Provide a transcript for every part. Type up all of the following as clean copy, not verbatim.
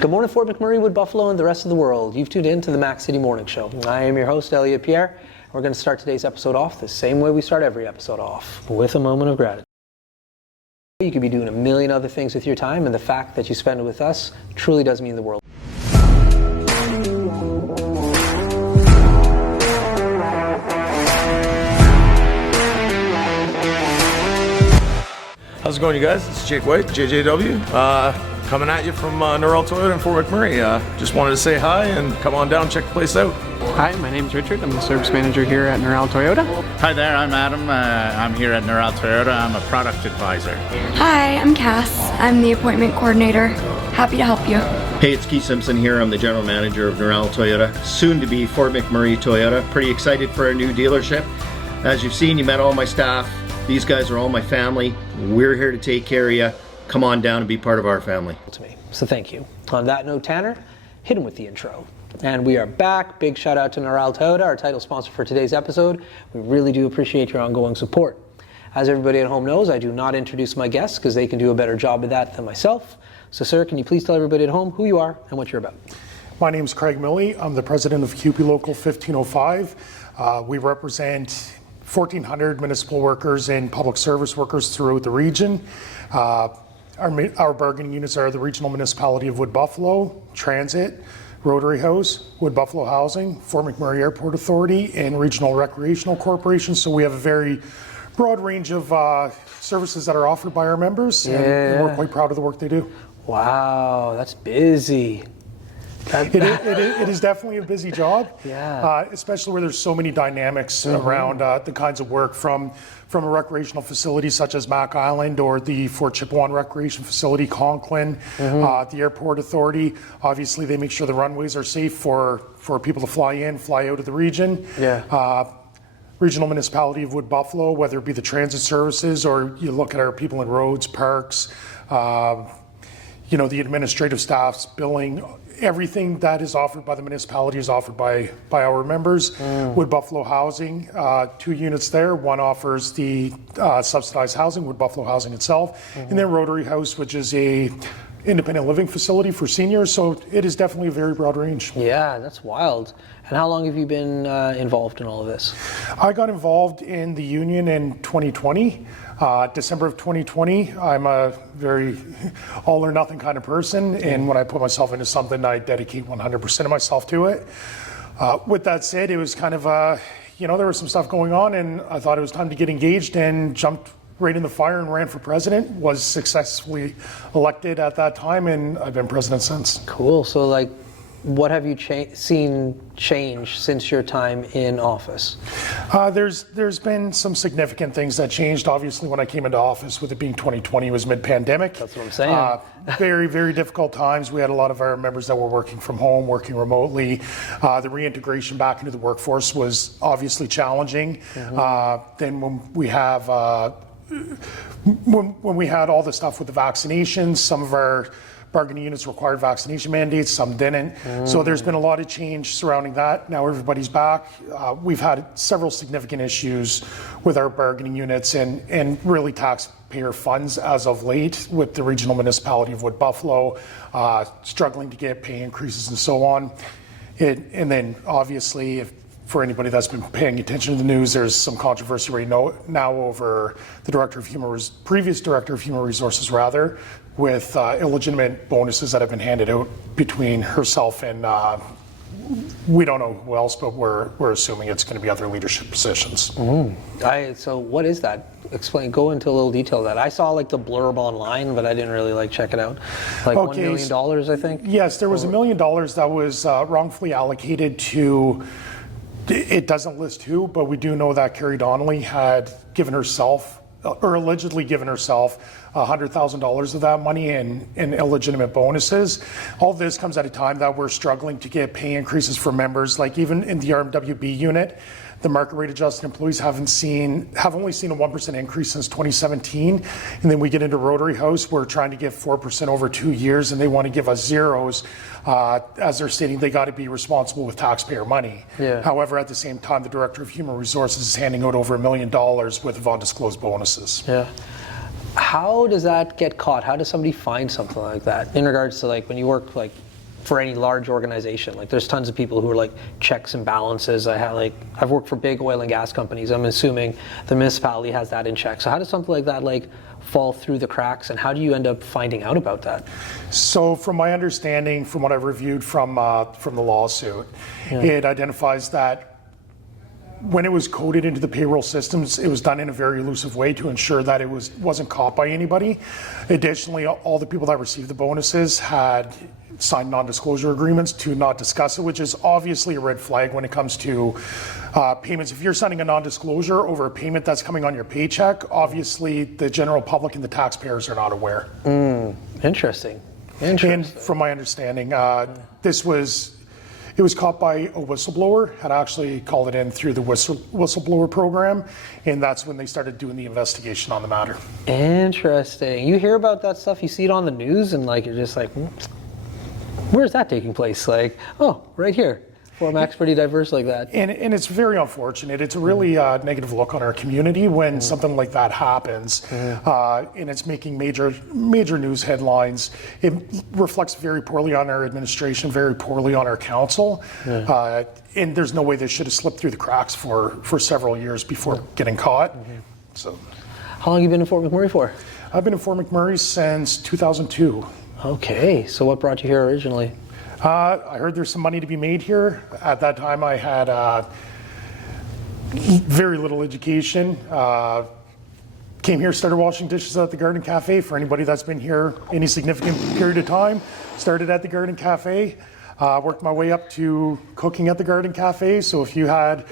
Good morning, Fort McMurray, Wood Buffalo, and the rest of the world. You've tuned in to the Mac City Morning Show. I am your host, Elliot Pierre. We're going to start today's episode off the same way we start every episode off, with a moment of gratitude. You could be doing a million other things with your time, and the fact that you spend it with us truly does mean the world. How's it going, you guys? It's Jake White, JJW, coming at you from Norrell Toyota in Fort McMurray. Just wanted to say hi and come on down, check the place out. Hi, my name's Richard. I'm the service manager here at Norrell Toyota. Hi there, I'm Adam. I'm here at Norrell Toyota. I'm a product advisor. Hi, I'm Cass. I'm the appointment coordinator. Happy to help you. Hey, it's Keith Simpson here. I'm the general manager of Norrell Toyota, soon to be Fort McMurray Toyota. Pretty excited for our new dealership. As you've seen, you met all my staff. These guys are all my family. We're here to take care of you. Come on down and be part of our family. To me. So thank you. On that note, Tanner, hit him with the intro. And we are back. Big shout out to Norrell Toyota, our title sponsor for today's episode. We really do appreciate your ongoing support. As everybody at home knows, I do not introduce my guests because they can do a better job of that than myself. So sir, can you please tell everybody at home who you are and what you're about? My name is Craig Milley. I'm the president of CUPE Local 1505. We represent 1,400 municipal workers and public service workers throughout the region. Our bargaining units are the Regional Municipality of Wood Buffalo, Transit, Rotary House, Wood Buffalo Housing, Fort McMurray Airport Authority, and Regional Recreational Corporation. So we have a very broad range of services that are offered by our members, and we're quite proud of the work they do. Wow, that's busy. It is definitely a busy job, Yeah. Especially where there's so many dynamics around the kinds of work from a recreational facility such as Mac Island or the Fort Chippewa Recreation Facility, Conklin, the Airport Authority. Obviously, they make sure the runways are safe for people to fly in, fly out of the region. Regional Municipality of Wood Buffalo, whether it be the transit services or you look at our people in roads, parks, the administrative staffs, billing, everything that is offered by the municipality is offered by our members. Wood Buffalo Housing, 2 units there. One offers the subsidized housing, Wood Buffalo Housing itself, and then Rotary House, which is a independent living facility for seniors. So it is definitely a very broad range. Yeah, that's wild. And how long have you been involved in all of this? I got involved in the union in 2020. December of 2020, I'm a very all or nothing kind of person, and when I put myself into something, I dedicate 100% of myself to it. With that said, it was kind of there was some stuff going on, and I thought it was time to get engaged and jumped right in the fire and ran for president. Was successfully elected at that time, and I've been president since. Cool. So what have you seen change since your time in office? There's been some significant things that changed. Obviously, when I came into office, with it being 2020, it was mid-pandemic. That's what I'm saying. Very, very difficult times. We had a lot of our members that were working from home, working remotely. The reintegration back into the workforce was obviously challenging. Then when we had all the stuff with the vaccinations, some of our bargaining units required vaccination mandates, some didn't. So there's been a lot of change surrounding that. Now everybody's back. We've had several significant issues with our bargaining units and really taxpayer funds as of late, with the Regional Municipality of Wood Buffalo struggling to get pay increases and so on. And then obviously, for anybody that's been paying attention to the news, there's some controversy right now over the previous director of human resources, with illegitimate bonuses that have been handed out between herself and we don't know who else, but we're assuming it's going to be other leadership positions. So what is that? Explain. Go into a little detail of that. I saw the blurb online, but I didn't really check it out. $1 million, I think. Yes, there was $1 million that was wrongfully allocated to. It doesn't list who, but we do know that Carrie Donnelly had given herself, or allegedly given herself, $100,000 of that money in illegitimate bonuses. All this comes at a time that we're struggling to get pay increases for members. Even in the RMWB unit, the market rate adjusted employees have only seen a 1% increase since 2017. And then we get into Rotary House, we're trying to get 4% over 2 years, and they want to give us zeros. As they're stating, they got to be responsible with taxpayer money. However, at the same time, the Director of Human Resources is handing out over $1 million worth of undisclosed bonuses. How does that get caught? How does somebody find something like that in regards to like when you work like for any large organization? Like there's tons of people who are like checks and balances. I've worked for big oil and gas companies. I'm assuming the municipality has that in check. So how does something like that like fall through the cracks, and how do you end up finding out about that? So from my understanding, from what I've reviewed from the lawsuit, it identifies that when it was coded into the payroll systems, it was done in a very elusive way to ensure that it wasn't caught by anybody. Additionally, all the people that received the bonuses had signed non-disclosure agreements to not discuss it, which is obviously a red flag when it comes to payments. If you're signing a non-disclosure over a payment that's coming on your paycheck, obviously the general public and the taxpayers are not aware. Interesting. And from my understanding, it was caught by a whistleblower, had actually called it in through the whistleblower program, and that's when they started doing the investigation on the matter. Interesting. You hear about that stuff, you see it on the news, and like you're just like, where's that taking place? Like, oh, right here. Formac's pretty diverse like that. And it's very unfortunate. It's a really negative look on our community when something like that happens, and it's making major news headlines. It reflects very poorly on our administration, very poorly on our council, and there's no way this should have slipped through the cracks for several years before getting caught. So, How long have you been in Fort McMurray for? I've been in Fort McMurray since 2002. Okay, so what brought you here originally? I heard there's some money to be made here. At that time, I had very little education. Came here, started washing dishes at the Garden Cafe. For anybody that's been here any significant period of time, started at the Garden Cafe. Worked my way up to cooking at the Garden Cafe. So if you had,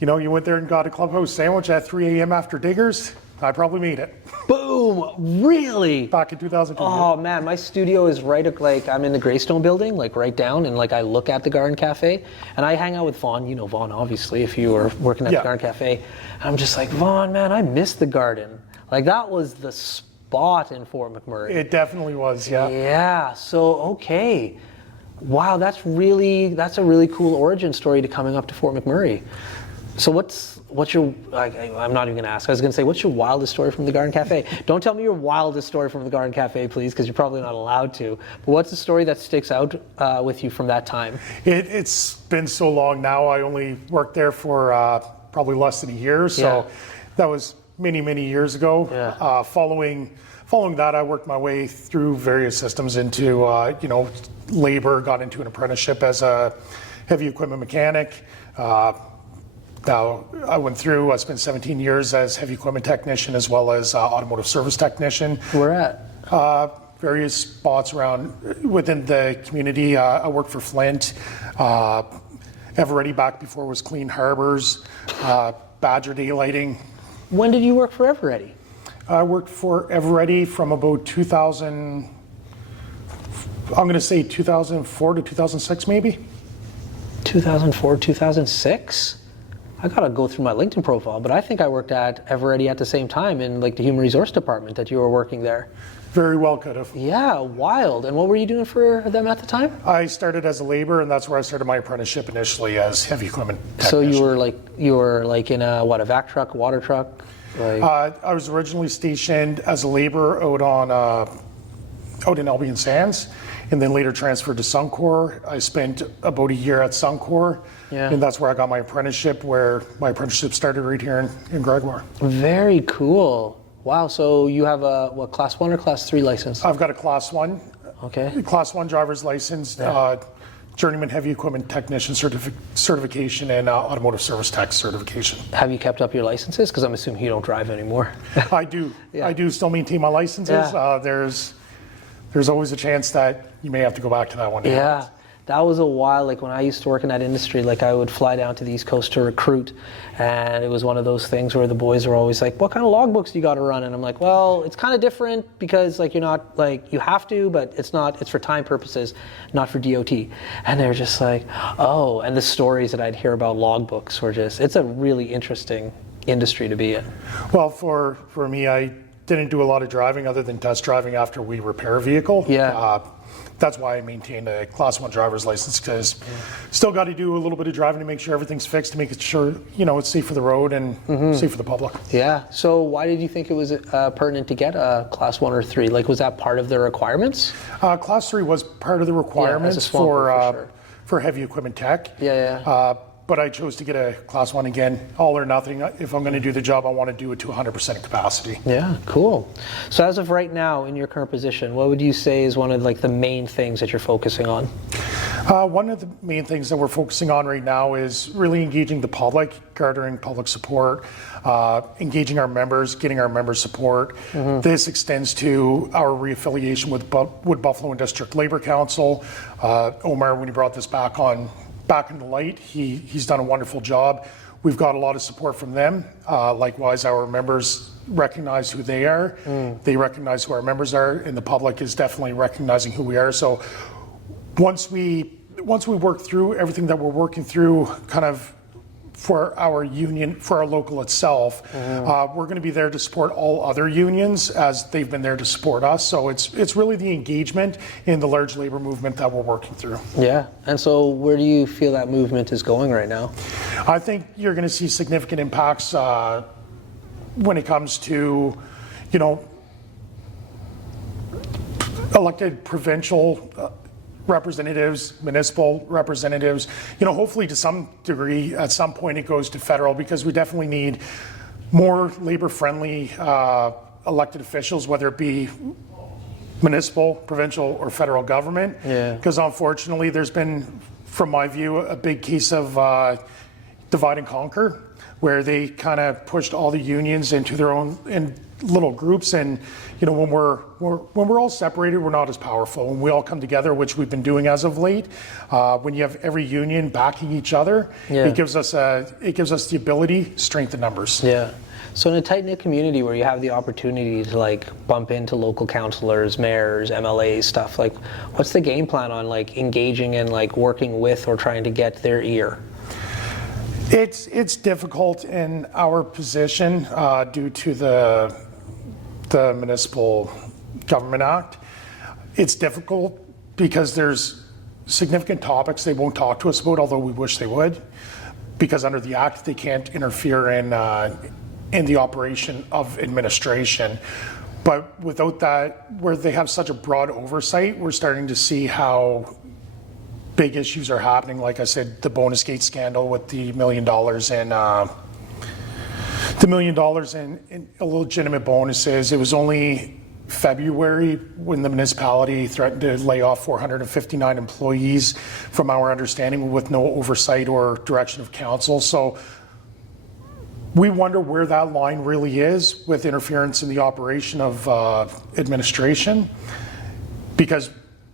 you went there and got a clubhouse sandwich at 3 a.m. after diggers, I probably made it. Boom! Really? Back in 2002. Oh man, my studio is right, like I'm in the Greystone building, like right down, and like I look at the Garden Cafe, and I hang out with Vaughn. You know Vaughn, obviously, if you were working at the Garden Cafe. And I'm just like, Vaughn, man, I miss the Garden. Like that was the spot in Fort McMurray. It definitely was, yeah. Yeah. So okay, wow, that's a really cool origin story to coming up to Fort McMurray. So what's your, I'm not even going to ask. I was going to say, what's your wildest story from the Garden Cafe? Don't tell me your wildest story from the Garden Cafe, please, because you're probably not allowed to. But what's the story that sticks out with you from that time? It's been so long now. I only worked there for probably less than a year. So that was many, many years ago. Yeah. Following that, I worked my way through various systems into, labor, got into an apprenticeship as a heavy equipment mechanic. Now, I spent 17 years as heavy equipment technician as well as automotive service technician. Where at? Various spots around within the community. I worked for Flint, Eveready back before it was Clean Harbors, Badger Daylighting. When did you work for Eveready? I worked for Eveready from about 2000, I'm going to say 2004 to 2006 maybe. 2004, 2006? I gotta go through my LinkedIn profile, but I think I worked at Eveready at the same time in like the human resource department that you were working there. Very well could have. Yeah, wild. And what were you doing for them at the time? I started as a laborer, and that's where I started my apprenticeship initially as heavy equipment technician. So you were like in a vac truck, water truck? Like... I was originally stationed as a laborer out in Albion Sands, and then later transferred to Suncor. I spent about a year at Suncor, and that's where I got my apprenticeship, where my apprenticeship started right here in Gregoire. Very cool. Wow, so you have a Class 1 or Class 3 license? I've got a Class 1. Okay. Class 1 driver's license, journeyman heavy equipment technician certification, and automotive service tech certification. Have you kept up your licenses? Because I'm assuming you don't drive anymore. I do. Yeah. I do still maintain my licenses. Yeah. There's always a chance that you may have to go back to that one. Yeah, that was a while. Like when I used to work in that industry, like I would fly down to the East Coast to recruit, and it was one of those things where the boys were always like, "What kind of logbooks do you got to run?" And I'm like, "Well, it's kind of different because like you're not like you have to, but it's not. It's for time purposes, not for DOT." And they're just like, "Oh," and the stories that I'd hear about logbooks were just—it's a really interesting industry to be in. Well, for me, I didn't do a lot of driving other than test driving after we repair a vehicle. Yeah. that's why I maintained a Class 1 driver's license, because still got to do a little bit of driving to make sure everything's fixed, to make it sure, it's safe for the road and safe for the public. Yeah. So why did you think it was pertinent to get a Class 1 or 3? Like, was that part of the requirements? Class 3 was part of the requirements sure. for heavy equipment tech. Yeah. But I chose to get a Class 1 again, all or nothing. If I'm going to do the job, I want to do it to 100% capacity. Yeah, cool. So as of right now, in your current position, what would you say is one of like the main things that you're focusing on? One of the main things that we're focusing on right now is really engaging the public, garnering public support, engaging our members, getting our members support. This extends to our reaffiliation with Wood Buffalo and District Labor Council. Omar, when he brought this back in the light, he's done a wonderful job. We've got a lot of support from them. Likewise, our members recognize who they are. They recognize who our members are, and the public is definitely recognizing who we are. So once we work through everything that we're working through, kind of for our union, for our local itself, we're going to be there to support all other unions as they've been there to support us. So it's really the engagement in the large labor movement that we're working through. Yeah. And so where do you feel that movement is going right now? I think you're going to see significant impacts when it comes to, elected provincial representatives, municipal representatives, hopefully to some degree at some point it goes to federal, because we definitely need more labor-friendly elected officials, whether it be municipal, provincial, or federal government. Because unfortunately there's been, from my view, a big case of divide and conquer, where they kind of pushed all the unions into their own little groups, and when we're all separated, we're not as powerful. When we all come together, which we've been doing as of late, when you have every union backing each other, it gives us the ability, strength in numbers. Yeah. So in a tight-knit community where you have the opportunity to like bump into local councillors, mayors, MLAs, stuff, like what's the game plan on like engaging and like working with or trying to get their ear? It's difficult in our position due to the Municipal Government Act. It's difficult because there's significant topics they won't talk to us about, although we wish they would, because under the Act they can't interfere in the operation of administration. But without that, where they have such a broad oversight, we're starting to see how big issues are happening. Like I said, the bonus gate scandal with the $1 million in illegitimate bonuses. It was only February when the municipality threatened to lay off 459 employees, from our understanding, with no oversight or direction of council. So we wonder where that line really is with interference in the operation of administration, because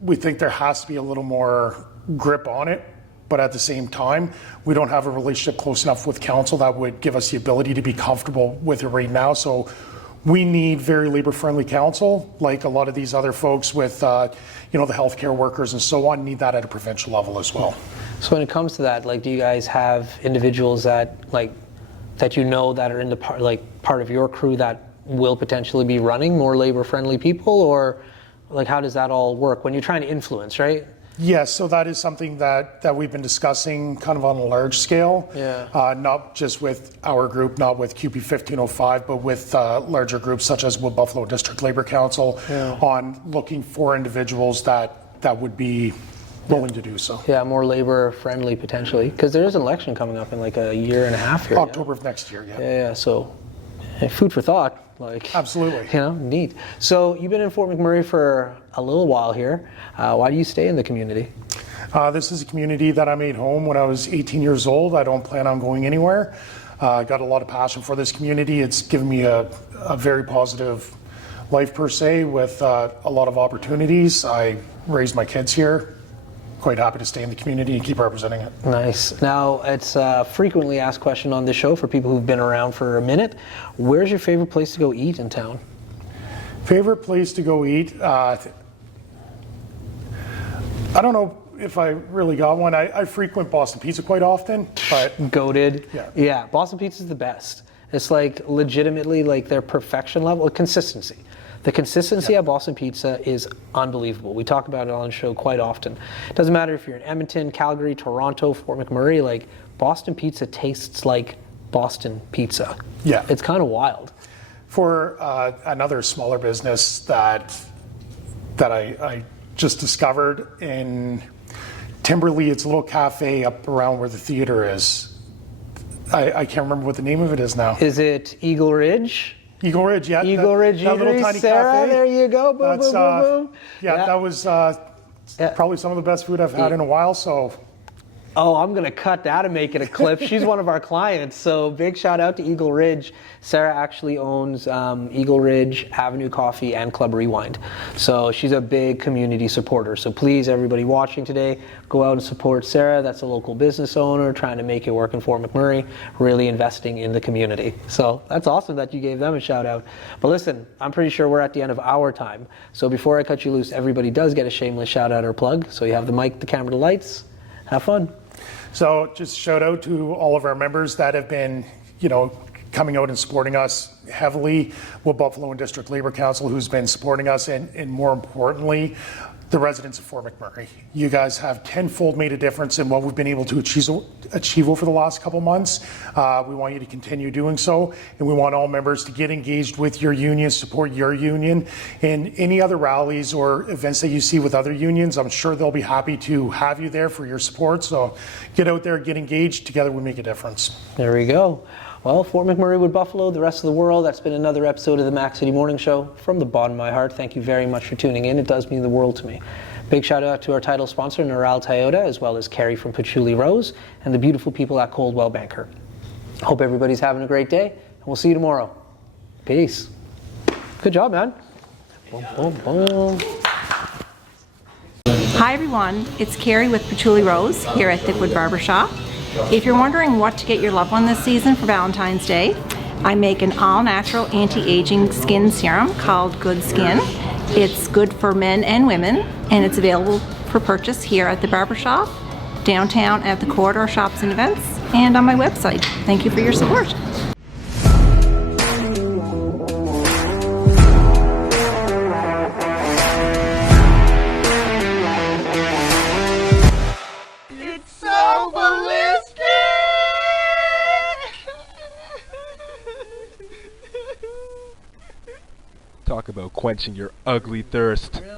we think there has to be a little more grip on it. But at the same time, we don't have a relationship close enough with council that would give us the ability to be comfortable with it right now. So we need very labor-friendly council, like a lot of these other folks with, the healthcare workers and so on, need that at a provincial level as well. So when it comes to that, like, do you guys have individuals that that are in the part of your crew that will potentially be running more labor-friendly people, or like how does that all work when you're trying to influence, right? Yes, so that is something that we've been discussing kind of on a large scale. Not just with our group, not with CUPE 1505, but with larger groups such as Wood Buffalo District Labor Council, on looking for individuals that would be willing to do so. Yeah, more labor friendly potentially, because there is an election coming up in like a year and a half here. October of next year, Yeah, so food for thought. Like, absolutely. Neat. So you've been in Fort McMurray for a little while here. Why do you stay in the community? This is a community that I made home when I was 18 years old. I don't plan on going anywhere. I got a lot of passion for this community. It's given me a very positive life per se, with a lot of opportunities. I raised my kids here. Quite happy to stay in the community and keep representing it. Nice. Now, it's a frequently asked question on this show for people who've been around for a minute. Where's your favorite place to go eat in town? Favorite place to go eat? I don't know if I really got one. I frequent Boston Pizza quite often, but goated. Yeah. Boston Pizza is the best. It's like legitimately like their perfection level, consistency. The consistency at Boston Pizza is unbelievable. We talk about it on the show quite often. It doesn't matter if you're in Edmonton, Calgary, Toronto, Fort McMurray, like Boston Pizza tastes like Boston Pizza. Yeah. It's kind of wild. For another smaller business that I just discovered in Timberley, it's a little cafe up around where the theater is. I can't remember what the name of it is now. Is it Eagle Ridge? Eagle Ridge, yeah. Eagle Ridge that little Eatery, tiny Sarah, cafe. there you go. Boom, That's, boom, boom, boom. Yeah, that was probably some of the best food I've had in a while. So, Oh, I'm going to cut that and make it a clip. She's one of our clients, so big shout out to Eagle Ridge. Sarah actually owns Eagle Ridge, Avenue Coffee, and Club Rewind. So she's a big community supporter. So please, everybody watching today, go out and support Sarah. That's a local business owner trying to make it work in Fort McMurray, really investing in the community. So that's awesome that you gave them a shout out. But listen, I'm pretty sure we're at the end of our time. So before I cut you loose, everybody does get a shameless shout out or plug. So you have the mic, the camera, the lights. Have fun. So just shout out to all of our members that have been, coming out and supporting us heavily. With Buffalo and District Labor Council, who's been supporting us, and more importantly, the residents of Fort McMurray. You guys have tenfold made a difference in what we've been able to achieve over the last couple months. We want you to continue doing so, and we want all members to get engaged with your union, support your union, and any other rallies or events that you see with other unions. I'm sure they'll be happy to have you there for your support. So get out there, get engaged. Together we make a difference. There we go. Well, Fort McMurray with Buffalo, the rest of the world, that's been another episode of the Mac City Morning Show. From the bottom of my heart, thank you very much for tuning in. It does mean the world to me. Big shout out to our title sponsor, Neural Toyota, as well as Carrie from Patchouli Rose, and the beautiful people at Coldwell Banker. Hope everybody's having a great day, and we'll see you tomorrow. Peace. Good job, man. Boom, boom, boom. Hi everyone, it's Carrie with Patchouli Rose here at Thickwood Barbershop. If you're wondering what to get your loved one this season for Valentine's Day, I make an all-natural anti-aging skin serum called Good Skin. It's good for men and women, and it's available for purchase here at the Barbershop, downtown at the Corridor Shops and Events, and on my website. Thank you for your support. Talk about quenching your ugly thirst.